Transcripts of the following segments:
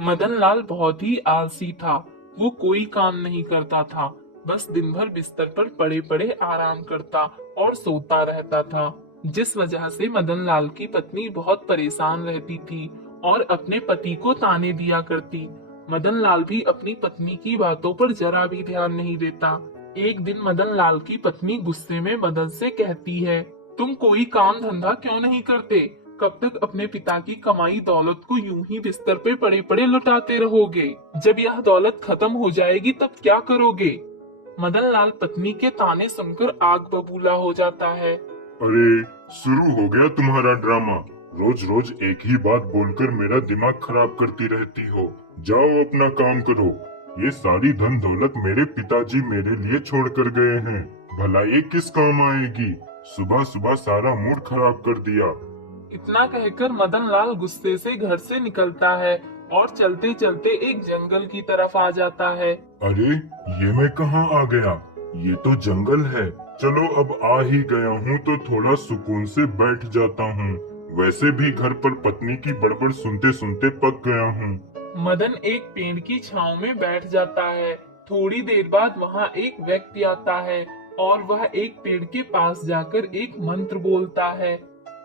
मदन लाल बहुत ही आलसी था। वो कोई काम नहीं करता था, बस दिन भर बिस्तर पर पड़े पड़े आराम करता और सोता रहता था, जिस वजह से मदन लाल की पत्नी बहुत परेशान रहती थी और अपने पति को ताने दिया करती। मदन लाल भी अपनी पत्नी की बातों पर जरा भी ध्यान नहीं देता। एक दिन मदन लाल की पत्नी गुस्से में मदन से कहती है, तुम कोई काम धंधा क्यों नहीं करते? कब तक अपने पिता की कमाई दौलत को यूं ही बिस्तर पे पड़े पड़े लुटाते रहोगे? जब यह दौलत खत्म हो जाएगी तब क्या करोगे? मदन लाल पत्नी के ताने सुनकर आग बबूला हो जाता है। अरे, शुरू हो गया तुम्हारा ड्रामा। रोज रोज एक ही बात बोलकर मेरा दिमाग खराब करती रहती हो। जाओ अपना काम करो। ये सारी धन दौलत मेरे पिताजी मेरे लिए छोड़ कर गए हैं। भला ये किस काम आएगी? सुबह सुबह सारा मूड खराब कर दिया। इतना कहकर मदन लाल गुस्से से घर से निकलता है और चलते चलते एक जंगल की तरफ आ जाता है। अरे, ये मैं कहाँ आ गया? ये तो जंगल है। चलो अब आ ही गया हूँ तो थोड़ा सुकून से बैठ जाता हूँ। वैसे भी घर पर पत्नी की बड़बड़ सुनते सुनते पक गया हूँ। मदन एक पेड़ की छांव में बैठ जाता है। थोड़ी देर बाद वहाँ एक व्यक्ति आता है और वह एक पेड़ के पास जाकर एक मंत्र बोलता है।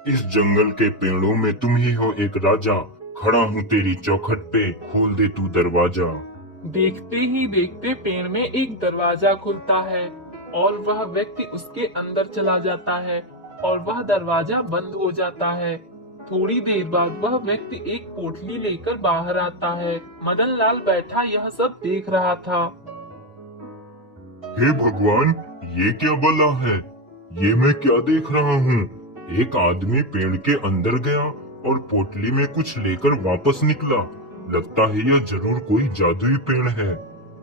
इस जंगल के पेड़ों में तुम ही हो एक राजा। खड़ा हूँ तेरी चौखट पे, खोल दे तू दरवाजा। देखते ही देखते पेड़ में एक दरवाजा खुलता है और वह व्यक्ति उसके अंदर चला जाता है और वह दरवाजा बंद हो जाता है। थोड़ी देर बाद वह व्यक्ति एक पोटली लेकर बाहर आता है। मदन लाल बैठा यह सब देख रहा था। हे भगवान, ये क्या बला है? ये मैं क्या देख रहा हूँ? एक आदमी पेड़ के अंदर गया और पोटली में कुछ लेकर वापस निकला। लगता है यह जरूर कोई जादुई पेड़ है।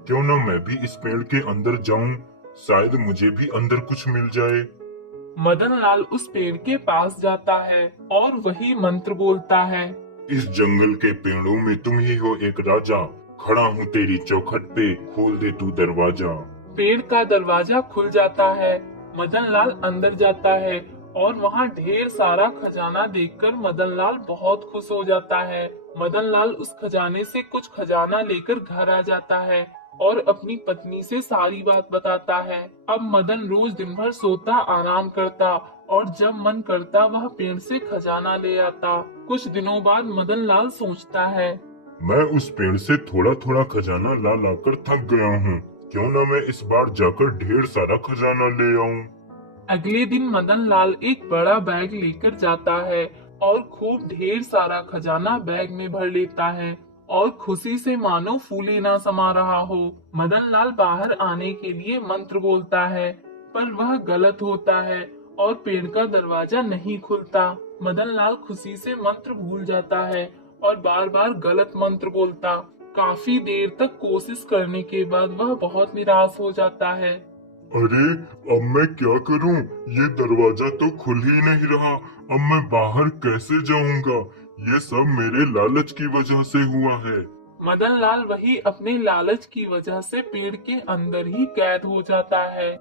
क्यों ना मैं भी इस पेड़ के अंदर जाऊं, शायद मुझे भी अंदर कुछ मिल जाए। मदन लाल उस पेड़ के पास जाता है और वही मंत्र बोलता है। इस जंगल के पेड़ों में तुम ही हो एक राजा। खड़ा हूँ तेरी चौखट पे, खोल दे तू दरवाजा। पेड़ का दरवाजा खुल जाता है। मदन लाल अंदर जाता है और वहाँ ढेर सारा खजाना देखकर मदन लाल बहुत खुश हो जाता है। मदन लाल उस खजाने से कुछ खजाना लेकर घर आ जाता है और अपनी पत्नी से सारी बात बताता है। अब मदन रोज दिन भर सोता आराम करता और जब मन करता वह पेड़ से खजाना ले आता। कुछ दिनों बाद मदन लाल सोचता है, मैं उस पेड़ से थोड़ा थोड़ा खजाना ला लाकर थक गया हूँ। क्यों ना मैं इस बार जाकर ढेर सारा खजाना ले आऊं। अगले दिन मदन लाल एक बड़ा बैग लेकर जाता है और खूब ढेर सारा खजाना बैग में भर लेता है और खुशी से मानो फूले ना समा रहा हो। मदन लाल बाहर आने के लिए मंत्र बोलता है, पर वह गलत होता है और पेड़ का दरवाजा नहीं खुलता। मदन लाल खुशी से मंत्र भूल जाता है और बार बार गलत मंत्र बोलता। काफी देर तक कोशिश करने के बाद वह बहुत निराश हो जाता है। अरे, अब मैं क्या करूं? ये दरवाजा तो खुल ही नहीं रहा। अब मैं बाहर कैसे जाऊंगा? ये सब मेरे लालच की वजह से हुआ है। मदन लाल वही अपने लालच की वजह से पेड़ के अंदर ही कैद हो जाता है।